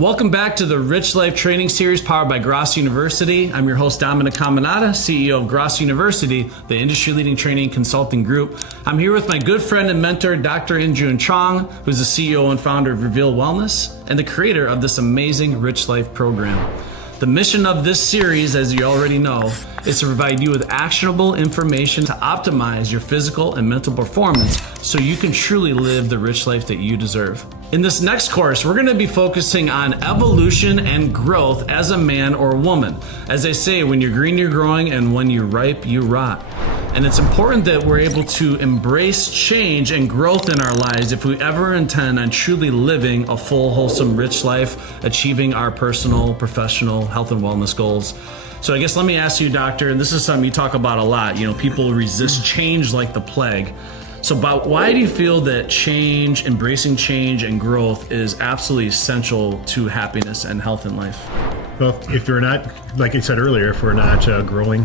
Welcome back to the Rich Life Training Series powered by Grosso University. I'm your host, Dominic Caminata, CEO of Grosso University, the industry-leading training consulting group. I'm here with my good friend and mentor, Dr. InJun Chong, who's the CEO and founder of Reveal Wellness and the creator of this amazing Rich Life program. The mission of this series, as you already know, is to provide you with actionable information to optimize your physical and mental performance so you can truly live the rich life that you deserve. In this next course, we're going to be focusing on evolution and growth as a man or a woman. As they say, when you're green, you're growing, and when you're ripe, you rot. And it's important that we're able to embrace change and growth in our lives if we ever intend on truly living a full, wholesome, rich life, achieving our personal, professional, health and wellness goals. So I guess let me ask you, Doctor, and this is something you talk about a lot, people resist change like the plague. So why do you feel that change, embracing change and growth is absolutely essential to happiness and health in life? Well, if we're not, like I said earlier, if we're not growing,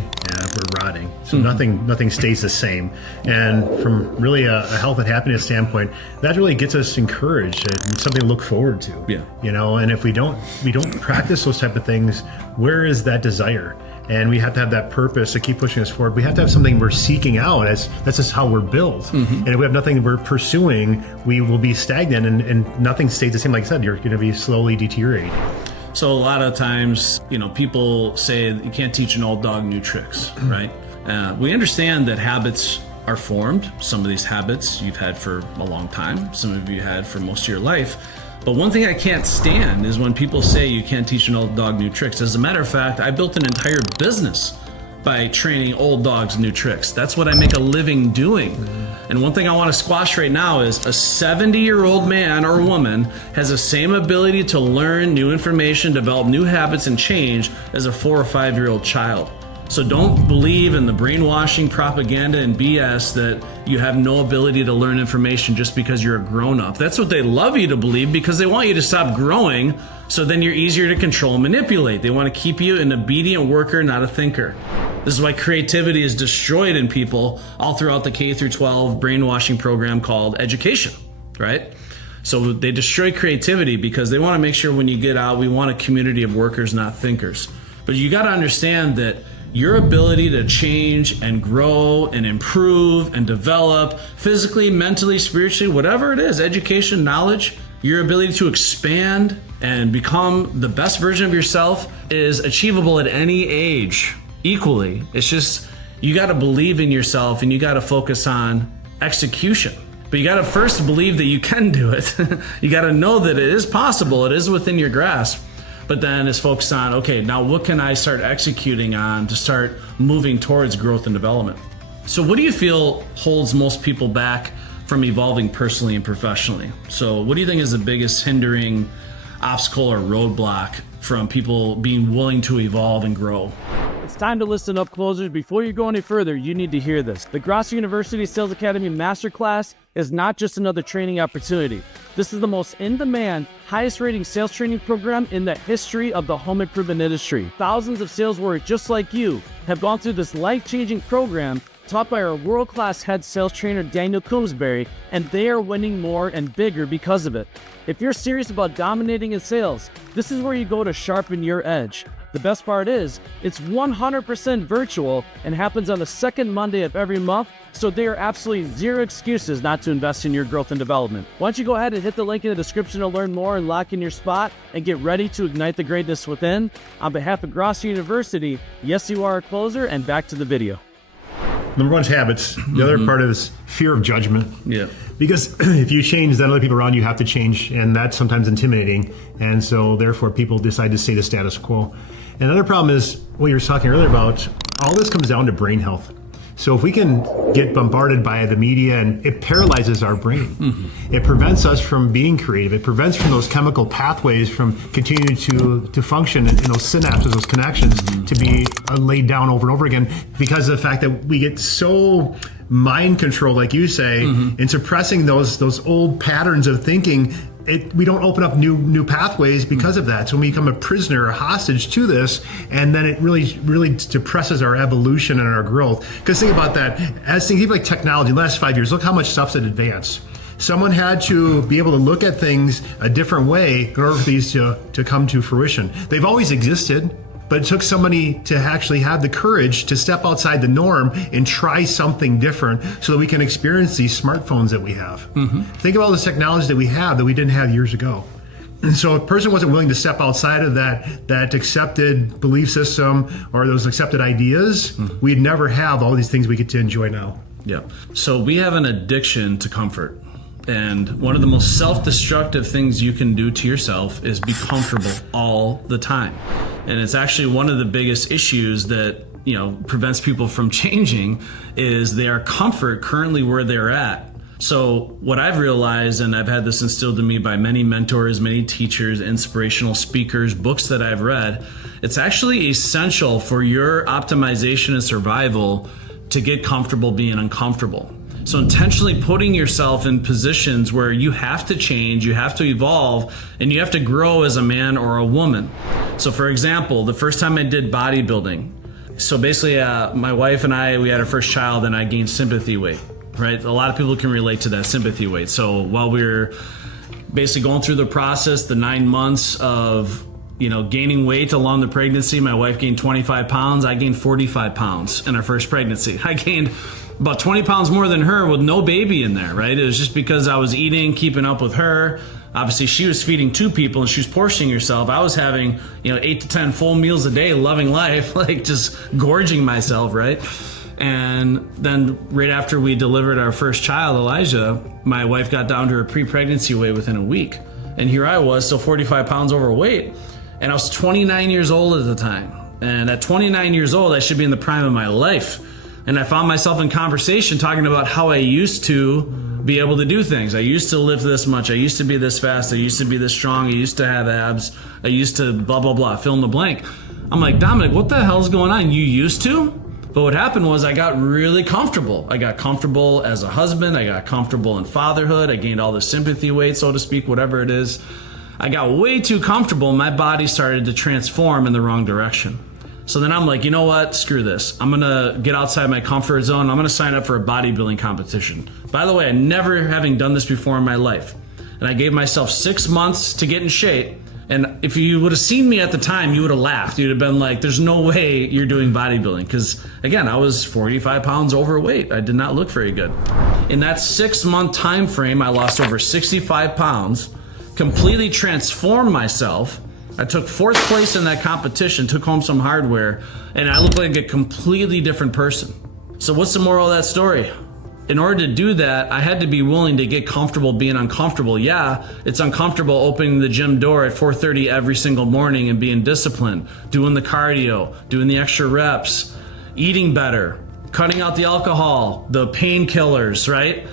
we're rotting. So nothing stays the same. And from really a health and happiness standpoint, that really gets us encouraged and something to look forward to. Yeah. And if we don't practice those type of things, where is that desire? And we have to have that purpose to keep pushing us forward. We have to have something we're seeking out. That's just how we're built. And if we have nothing we're pursuing, we will be stagnant and nothing stays the same. Like I said, you're going to be slowly deteriorating. So a lot of times, people say you can't teach an old dog new tricks, right? We understand that habits are formed. Some of these habits you've had for a long time. Some of you had for most of your life. But one thing I can't stand is when people say you can't teach an old dog new tricks. As a matter of fact, I built an entire business by training old dogs new tricks. That's what I make a living doing. And one thing I want to squash right now is a 70-year-old man or woman has the same ability to learn new information, develop new habits, and change as a 4 or 5-year-old child. So don't believe in the brainwashing propaganda and BS that you have no ability to learn information just because you're a grown-up. That's what they love you to believe because they want you to stop growing so then you're easier to control and manipulate. They want to keep you an obedient worker, not a thinker. This is why creativity is destroyed in people all throughout the K through 12 brainwashing program called education, right? So they destroy creativity because they want to make sure when you get out, we want a community of workers, not thinkers. But you got to understand that your ability to change and grow and improve and develop physically, mentally, spiritually, whatever it is, education, knowledge, your ability to expand and become the best version of yourself is achievable at any age equally. It's just, you got to believe in yourself and you got to focus on execution. But you got to first believe that you can do it. You got to know that it is possible. It is within your grasp. But then it's focused on, okay, now what can I start executing on to start moving towards growth and development? So what do you feel holds most people back from evolving personally and professionally? So what do you think is the biggest hindering obstacle or roadblock from people being willing to evolve and grow? It's time to listen up, closers. Before you go any further, you need to hear this. The Grosso University Sales Academy Masterclass is not just another training opportunity. This is the most in-demand, highest-rating sales training program in the history of the home improvement industry. Thousands of sales warriors just like you have gone through this life-changing program taught by our world-class head sales trainer, Daniel Coombsbury, and they are winning more and bigger because of it. If you're serious about dominating in sales, this is where you go to sharpen your edge. The best part is, it's 100% virtual and happens on the second Monday of every month, so there are absolutely zero excuses not to invest in your growth and development. Why don't you go ahead and hit the link in the description to learn more and lock in your spot and get ready to ignite the greatness within. On behalf of Grosso University, yes, you are a closer, and back to the video. Number one is habits. The other part is fear of judgment. Yeah. Because if you change, then other people around you have to change, and that's sometimes intimidating. And so therefore people decide to stay the status quo. And another problem is what you were talking earlier about, all this comes down to brain health. So if we can get bombarded by the media, and it paralyzes our brain. It prevents us from being creative. It prevents from those chemical pathways from continuing to function in those synapses, those connections to be laid down over and over again because of the fact that we get so mind controlled, like you say, in suppressing those old patterns of thinking. We don't open up new pathways because of that. So we become a prisoner, a hostage to this, and then it really depresses our evolution and our growth. Because think about that, as things, even like technology, in the last 5 years, look how much stuff's advanced. Someone had to be able to look at things a different way in order for these to come to fruition. They've always existed, but it took somebody to actually have the courage to step outside the norm and try something different so that we can experience these smartphones that we have. Think of all this technology that we have that we didn't have years ago. And so if a person wasn't willing to step outside of that accepted belief system or those accepted ideas, we'd never have all these things we get to enjoy now. Yeah. So we have an addiction to comfort. And one of the most self-destructive things you can do to yourself is be comfortable all the time. And it's actually one of the biggest issues that, prevents people from changing is their comfort currently where they're at. So what I've realized, and I've had this instilled in me by many mentors, many teachers, inspirational speakers, books that I've read, it's actually essential for your optimization and survival to get comfortable being uncomfortable. So intentionally putting yourself in positions where you have to change, you have to evolve, and you have to grow as a man or a woman. So for example, the first time I did bodybuilding, so basically my wife and I, we had our first child and I gained sympathy weight, right? A lot of people can relate to that sympathy weight. So while we were basically going through the process, the 9 months of gaining weight along the pregnancy, my wife gained 25 pounds, I gained 45 pounds in our first pregnancy. I gained about 20 pounds more than her with no baby in there, right? It was just because I was eating, keeping up with her. Obviously, she was feeding 2 people and she was portioning herself. I was having, 8 to 10 full meals a day, loving life, like just gorging myself, right? And then right after we delivered our first child, Elijah, my wife got down to her pre-pregnancy weight within a week. And here I was, still 45 pounds overweight. And I was 29 years old at the time. And at 29 years old, I should be in the prime of my life. And I found myself in conversation talking about how I used to be able to do things. I used to lift this much. I used to be this fast. I used to be this strong. I used to have abs. I used to blah, blah, blah, fill in the blank. I'm like, Dominic, what the hell's going on? You used to? But what happened was I got really comfortable. I got comfortable as a husband. I got comfortable in fatherhood. I gained all the sympathy weight, so to speak, whatever it is. I got way too comfortable. My body started to transform in the wrong direction. So then I'm like, you know what? Screw this. I'm going to get outside my comfort zone. I'm going to sign up for a bodybuilding competition. By the way, I never having done this before in my life. And I gave myself 6 months to get in shape. And if you would have seen me at the time, you would have laughed. You'd have been like, there's no way you're doing bodybuilding. Because again, I was 45 pounds overweight. I did not look very good. In that 6-month time frame, I lost over 65 pounds, completely transformed myself. I took 4th place in that competition, took home some hardware, and I looked like a completely different person. So what's the moral of that story? In order to do that, I had to be willing to get comfortable being uncomfortable. Yeah, it's uncomfortable opening the gym door at 4:30 every single morning and being disciplined, doing the cardio, doing the extra reps, eating better, cutting out the alcohol, the painkillers, right?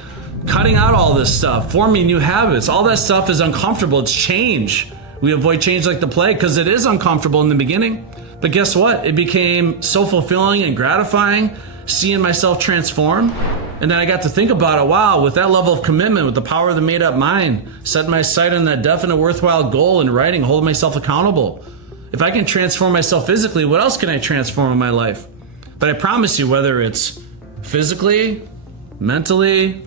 Cutting out all this stuff, forming new habits. All that stuff is uncomfortable. It's change. We avoid change like the plague because it is uncomfortable in the beginning. But guess what? It became so fulfilling and gratifying seeing myself transform. And then I got to think about it. Wow, with that level of commitment, with the power of the made up mind, setting my sight on that definite worthwhile goal and writing, holding myself accountable. If I can transform myself physically, what else can I transform in my life? But I promise you, whether it's physically, mentally,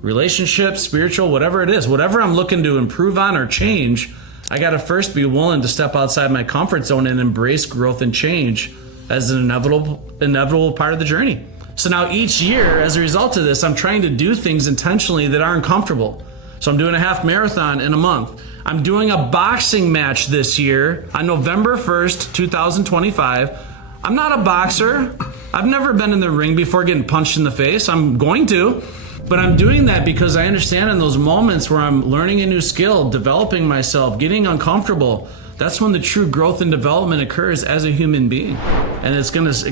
relationship, spiritual, whatever it is, whatever I'm looking to improve on or change, I got to first be willing to step outside my comfort zone and embrace growth and change as an inevitable part of the journey. So now each year, as a result of this, I'm trying to do things intentionally that aren't comfortable. So I'm doing a half marathon in a month. I'm doing a boxing match this year on November 1st, 2025. I'm not a boxer. I've never been in the ring before getting punched in the face. I'm going to. But I'm doing that because I understand in those moments where I'm learning a new skill, developing myself, getting uncomfortable, that's when the true growth and development occurs as a human being. And it's going to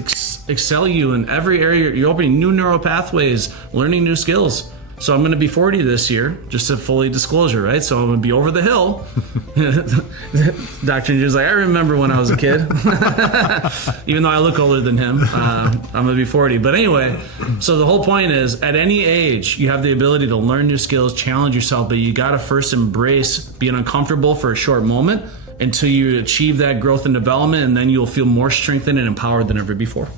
excel you in every area. You're opening new neural pathways, learning new skills. So I'm going to be 40 this year, just a fully disclosure, right? So I'm going to be over the hill. Dr. Injun's like, I remember when I was a kid. Even though I look older than him, I'm going to be 40. But anyway, so the whole point is, at any age, you have the ability to learn new skills, challenge yourself, but you got to first embrace being uncomfortable for a short moment until you achieve that growth and development, and then you'll feel more strengthened and empowered than ever before.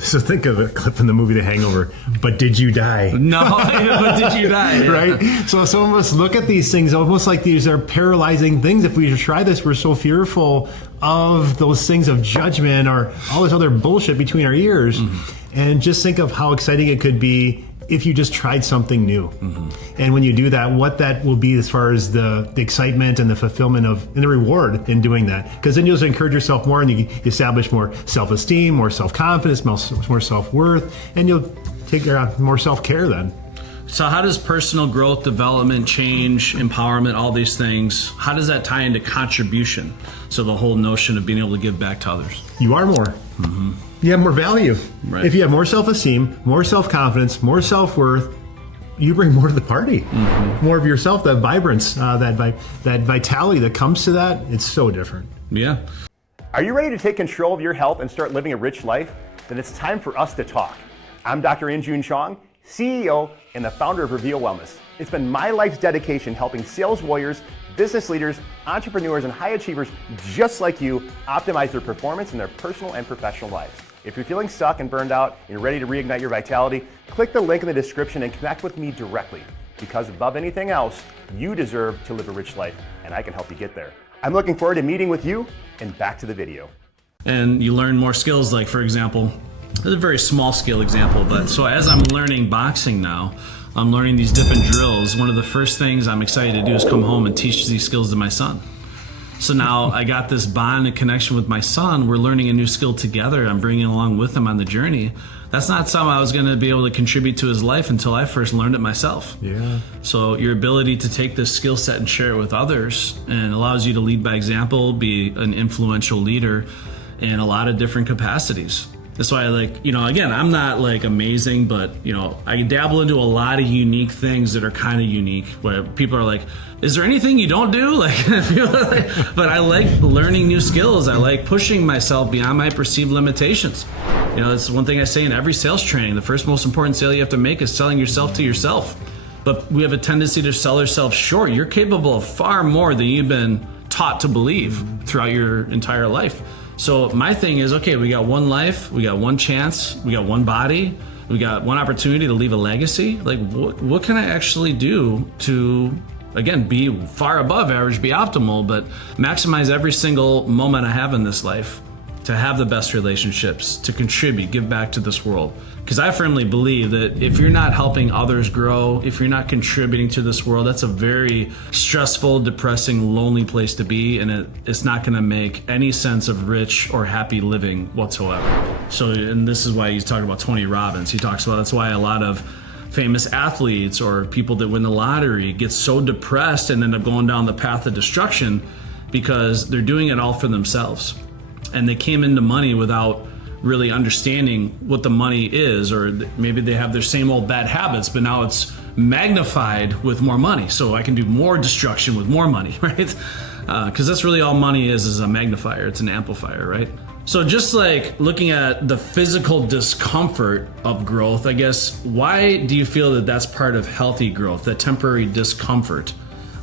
So think of a clip in the movie The Hangover. But did you die? No, but did you die? Yeah. Right? So some of us look at these things almost like these are paralyzing things. If we try this, we're so fearful of those things of judgment or all this other bullshit between our ears. And just think of how exciting it could be if you just tried something new. And when you do that, what that will be as far as the excitement and the fulfillment of and the reward in doing that. Because then you'll just encourage yourself more and you establish more self-esteem, more self-confidence, more self-worth, and you'll take more self-care then. So how does personal growth, development, change, empowerment, all these things, how does that tie into contribution? So the whole notion of being able to give back to others. You are more. You have more value. Right. If you have more self-esteem, more self-confidence, more self-worth, you bring more to the party. More of yourself, that vibrance, that vitality that comes to that, it's so different. Yeah. Are you ready to take control of your health and start living a rich life? Then it's time for us to talk. I'm Dr. InJun Chong, CEO and the founder of Reveal Wellness. It's been my life's dedication helping sales warriors, business leaders, entrepreneurs, and high achievers just like you optimize their performance in their personal and professional lives. If you're feeling stuck and burned out and you're ready to reignite your vitality, click the link in the description and connect with me directly. Because above anything else, you deserve to live a rich life, and I can help you get there. I'm looking forward to meeting with you, and back to the video. And you learn more skills, like for example, this is a very small scale example, but so as I'm learning boxing now, I'm learning these different drills. One of the first things I'm excited to do is come home and teach these skills to my son. So now I got this bond and connection with my son. We're learning a new skill together. I'm bringing along with him on the journey. That's not something I was going to be able to contribute to his life until I first learned it myself. Yeah. So your ability to take this skill set and share it with others and allows you to lead by example, be an influential leader in a lot of different capacities. That's why again, I'm not amazing, but I dabble into a lot of unique things that are kind of unique where people are like, is there anything you don't do? But I like learning new skills. I like pushing myself beyond my perceived limitations. That's one thing I say in every sales training. The first most important sale you have to make is selling yourself to yourself. But we have a tendency to sell ourselves short. You're capable of far more than you've been taught to believe throughout your entire life. So my thing is, okay, we got one life, we got one chance, we got one body, we got one opportunity to leave a legacy. What can I actually do to, again, be far above average, be optimal, but maximize every single moment I have in this life to have the best relationships, to contribute, give back to this world. Because I firmly believe that if you're not helping others grow, if you're not contributing to this world, that's a very stressful, depressing, lonely place to be, and it's not going to make any sense of rich or happy living whatsoever. So, and this is why he's talking about Tony Robbins. He talks about that's why a lot of famous athletes or people that win the lottery get so depressed and end up going down the path of destruction because they're doing it all for themselves. And they came into money without really understanding what the money is, or maybe they have their same old bad habits, but now it's magnified with more money. So I can do more destruction with more money, right? Because that's really all money is a magnifier. It's an amplifier, right? So just like looking at the physical discomfort of growth, I guess, why do you feel that that's part of healthy growth, that temporary discomfort?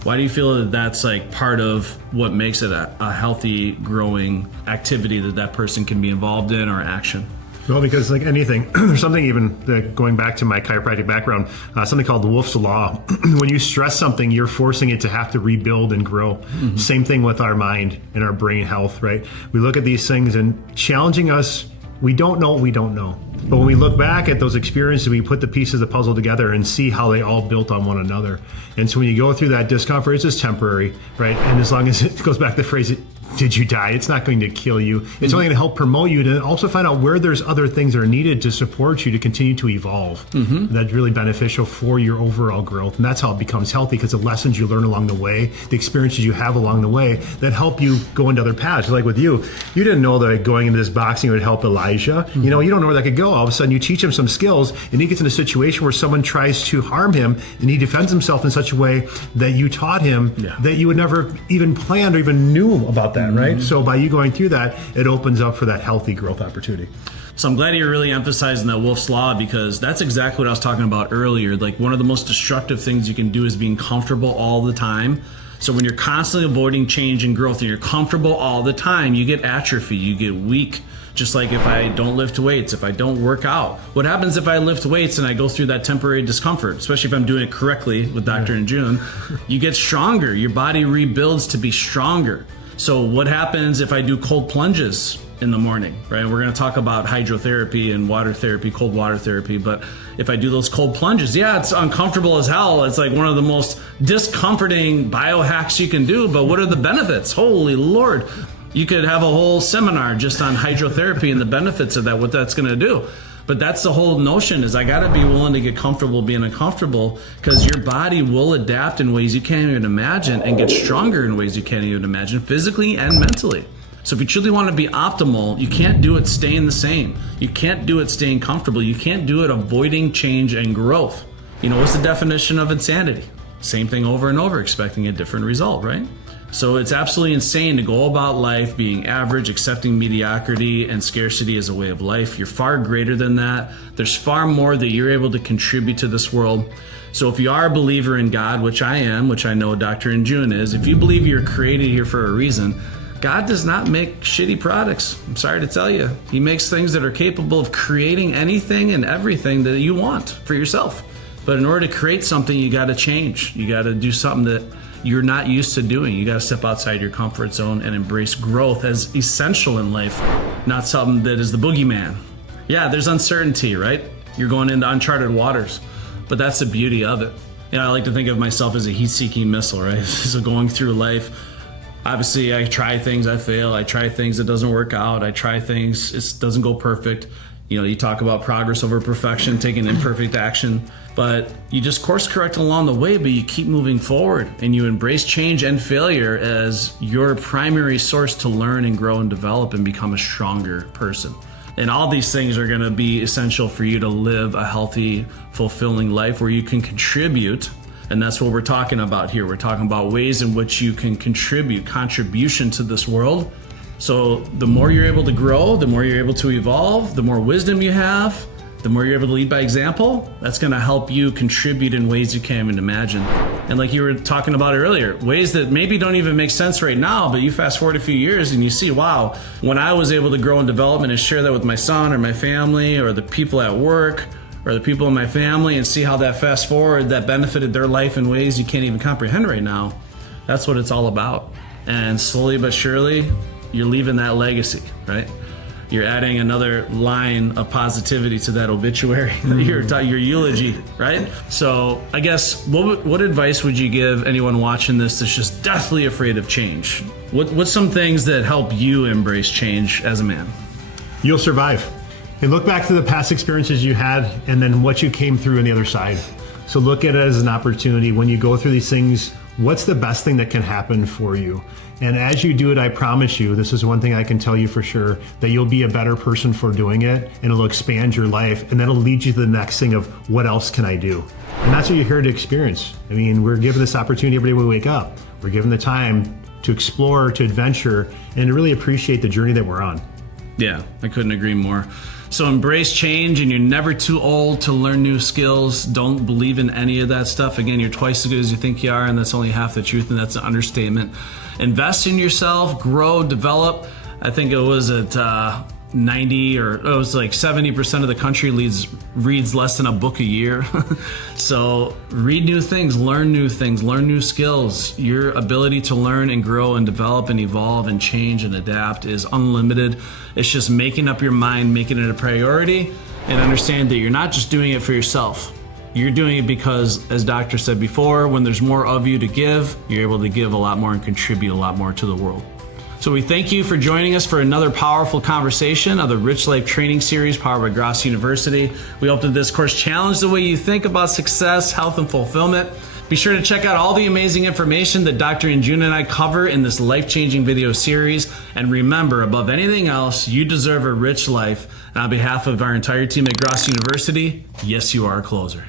Why do you feel that that's part of what makes it a healthy, growing activity that person can be involved in or action? Well, because like anything, there's something even going back to my chiropractic background, something called the Wolf's Law. When you stress something, you're forcing it to have to rebuild and grow. Mm-hmm. Same thing with our mind and our brain health, right? We look at these things and challenging us, we don't know what we don't know. But when we look back at those experiences, we put the pieces of the puzzle together and see how they all built on one another. And so when you go through that discomfort, it's just temporary, right? And as long as it goes back to the phrase, did you die? It's not going to kill you. It's only going to help promote you to also find out where there's other things that are needed to support you to continue to evolve. Mm-hmm. That's really beneficial for your overall growth. And that's how it becomes healthy, because the lessons you learn along the way, the experiences you have along the way that help you go into other paths. Like with you didn't know that going into this boxing would help Elijah. Mm-hmm. You don't know where that could go. All of a sudden you teach him some skills and he gets in a situation where someone tries to harm him and he defends himself in such a way that you taught him that you would never even planned or even knew about that. Right? So by you going through that, it opens up for that healthy growth opportunity. So I'm glad you're really emphasizing that Wolf's Law, because that's exactly what I was talking about earlier. Like, one of the most destructive things you can do is being comfortable all the time. So when you're constantly avoiding change and growth and you're comfortable all the time, you get atrophy, you get weak, Just like if I don't lift weights, if I don't work out. What happens if I lift weights and I go through that temporary discomfort, especially if I'm doing it correctly with Dr. InJun? You get stronger. Your body rebuilds to be stronger. So what happens if I do cold plunges in the morning, right? We're going to talk about hydrotherapy and water therapy, cold water therapy. But if I do those cold plunges, yeah, it's uncomfortable as hell. It's like one of the most discomforting biohacks you can do. But what are the benefits? Holy Lord. You could have a whole seminar just on hydrotherapy and the benefits of that, what that's going to do. But that's the whole notion, is I got to be willing to get comfortable being uncomfortable, because your body will adapt in ways you can't even imagine and get stronger in ways you can't even imagine, physically and mentally. So if you truly want to be optimal, you can't do it staying the same. You can't do it staying comfortable. You can't do it avoiding change and growth. You know, what's the definition of insanity? Same thing over and over, expecting a different result, right? So it's absolutely insane to go about life being average, accepting mediocrity and scarcity as a way of life. You're far greater than that. There's far more that you're able to contribute to this world. So if you are a believer in God, which I am, which I know Dr. InJun is, if you believe you're created here for a reason, God does not make shitty products. I'm sorry to tell you. He makes things that are capable of creating anything and everything that you want for yourself. But in order to create something, you got to change. You got to do something that you're not used to doing. You got to step outside your comfort zone and embrace growth as essential in life, not something that is the boogeyman. Yeah, there's uncertainty, right? You're going into uncharted waters, but that's the beauty of it. You know, I like to think of myself as a heat-seeking missile, right? So going through life, obviously I try things, I fail. I try things, it doesn't work out. I try things, it doesn't go perfect. You know, you talk about progress over perfection, taking imperfect action, but you just course correct along the way, but you keep moving forward and you embrace change and failure as your primary source to learn and grow and develop and become a stronger person. And all these things are going to be essential for you to live a healthy, fulfilling life where you can contribute. And that's what we're talking about here. We're talking about ways in which you can contribution to this world. So the more you're able to grow, the more you're able to evolve, the more wisdom you have, the more you're able to lead by example, that's going to help you contribute in ways you can't even imagine. And like you were talking about earlier, ways that maybe don't even make sense right now, but you fast forward a few years and you see, wow, when I was able to grow in development and share that with my son or my family or the people at work or the people in my family and see how that fast forward, that benefited their life in ways you can't even comprehend right now, that's what it's all about. And slowly but surely, you're leaving that legacy, right? You're adding another line of positivity to that obituary, your eulogy, right? So I guess what advice would you give anyone watching this that's just deathly afraid of change? What's some things that help you embrace change as a man? You'll survive. And look back to the past experiences you had and then what you came through on the other side. So look at it as an opportunity. When you go through these things, what's the best thing that can happen for you? And as you do it, I promise you, this is one thing I can tell you for sure, that you'll be a better person for doing it, and it'll expand your life, and that'll lead you to the next thing of what else can I do? And that's what you're here to experience. I mean, we're given this opportunity every day we wake up. We're given the time to explore, to adventure, and to really appreciate the journey that we're on. Yeah, I couldn't agree more. So embrace change, and you're never too old to learn new skills. Don't believe in any of that stuff. Again, you're twice as good as you think you are, and that's only half the truth, and that's an understatement. Invest in yourself, grow, develop. I think it was at 90 or it was like 70% of the country reads less than a book a year. So read new things, learn new skills. Your ability to learn and grow and develop and evolve and change and adapt is unlimited. It's just making up your mind, making it a priority, and understand that you're not just doing it for yourself. You're doing it because, as Doctor said before, when there's more of you to give, you're able to give a lot more and contribute a lot more to the world. So we thank you for joining us for another powerful conversation of the Rich Life Training Series powered by Grosso University. We hope that this course challenged the way you think about success, health, and fulfillment. Be sure to check out all the amazing information that Dr. InJun and I cover in this life-changing video series. And remember, above anything else, you deserve a rich life. And on behalf of our entire team at Grosso University, yes, you are a closer.